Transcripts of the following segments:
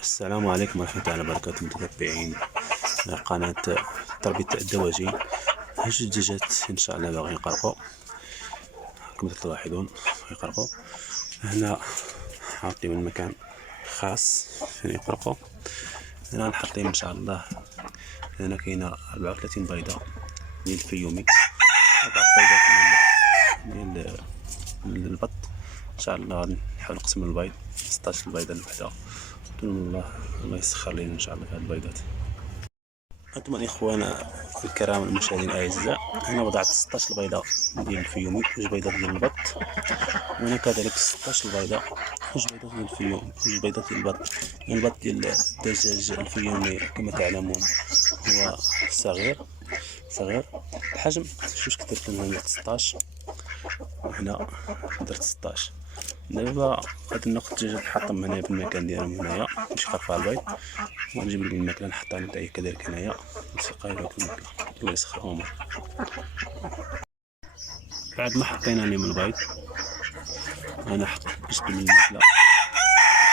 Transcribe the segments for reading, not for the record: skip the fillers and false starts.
السلام عليكم ورحمة الله وبركاته، متتبعين قناة تربية الدواجن. هاج الدجاجات إن شاء الله باغي يقرقوا كما تلاحظون يقرقوا. هنا حاطين من مكان خاص فين يقرقوا. هنا نحطيهم إن شاء الله. هنا كاينة 34 بيضة ديال الفيومي، 4 بيضات ديال البط. إن شاء الله غادي نحاول نقسم البيض 16 بيضة الوحدة. الله يسخر لنا ان شاء الله في هذه البيضات. انتم الاخوان الكرام المشاهدين الاعزاء، انا وضعت 16 بيضه ديال الفيومي، 2 بيضات ديال البط، وهنا كذلك 16 بيضه، 2 بيضات ديال الفيوم، 2 بيضات ديال البط. البط ديال الدجاج الفيومي كما تعلمون هو صغير الحجم. شوف كثرت لنا 16 وهنا درت 16. دابا غادي ناخد الدجاج نحطهم هنا في المكان ديالهم هنايا باش يخرفوا على البيض، ونجيب لكم الماكله نحطها نتايا كذلك هنايا نسقيها لكم الماكله. الله يسخرهم. بعد ما حطينا عليهم البيض انا جبت من الماكله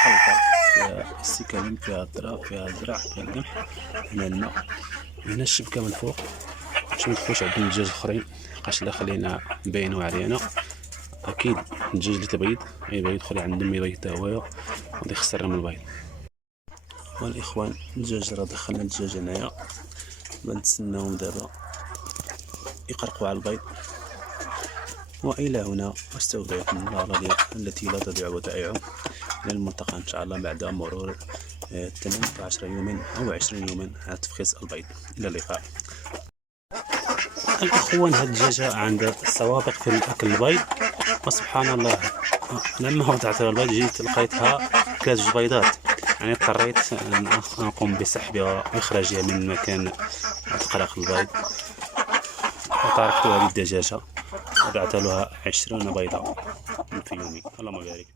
خلطه فيها السكالين، فيها الذره، فيها الزرع، فيها القمح، هنا الماء، هنا الشبكه من فوق باش ما يدخلوش عندنا الدجاج الاخرين. مابقاش لا خلينا مبينو علينا. اكيد الدجاج اللي تبيض يبغي يدخل عندهم يبيض حتى هو غادي يخسر من البيض. والاخوان الدجاج راه دخلنا الدجاج هنايا، بنتسناهم دابا يقرقوا على البيض. والى هنا استودعكم الله التي لا تضيع ودائعه الى الملتقى ان شاء الله بعد مرور 18 يوما او 20 يوما على تفخيص البيض. الى اللقاء. الاخوان هاد الدجاجه عندها سوابق في اكل البيض، وسبحان الله لما وضعتها البيض جيت لقيتها كلات 2 بيضات، يعني اضطريت نقوم بسحبها واخراجها من مكان تقرق البيض. وطرقت هذه الدجاجه وضعت لها 20 بيضه في يومي. اللهم بارك.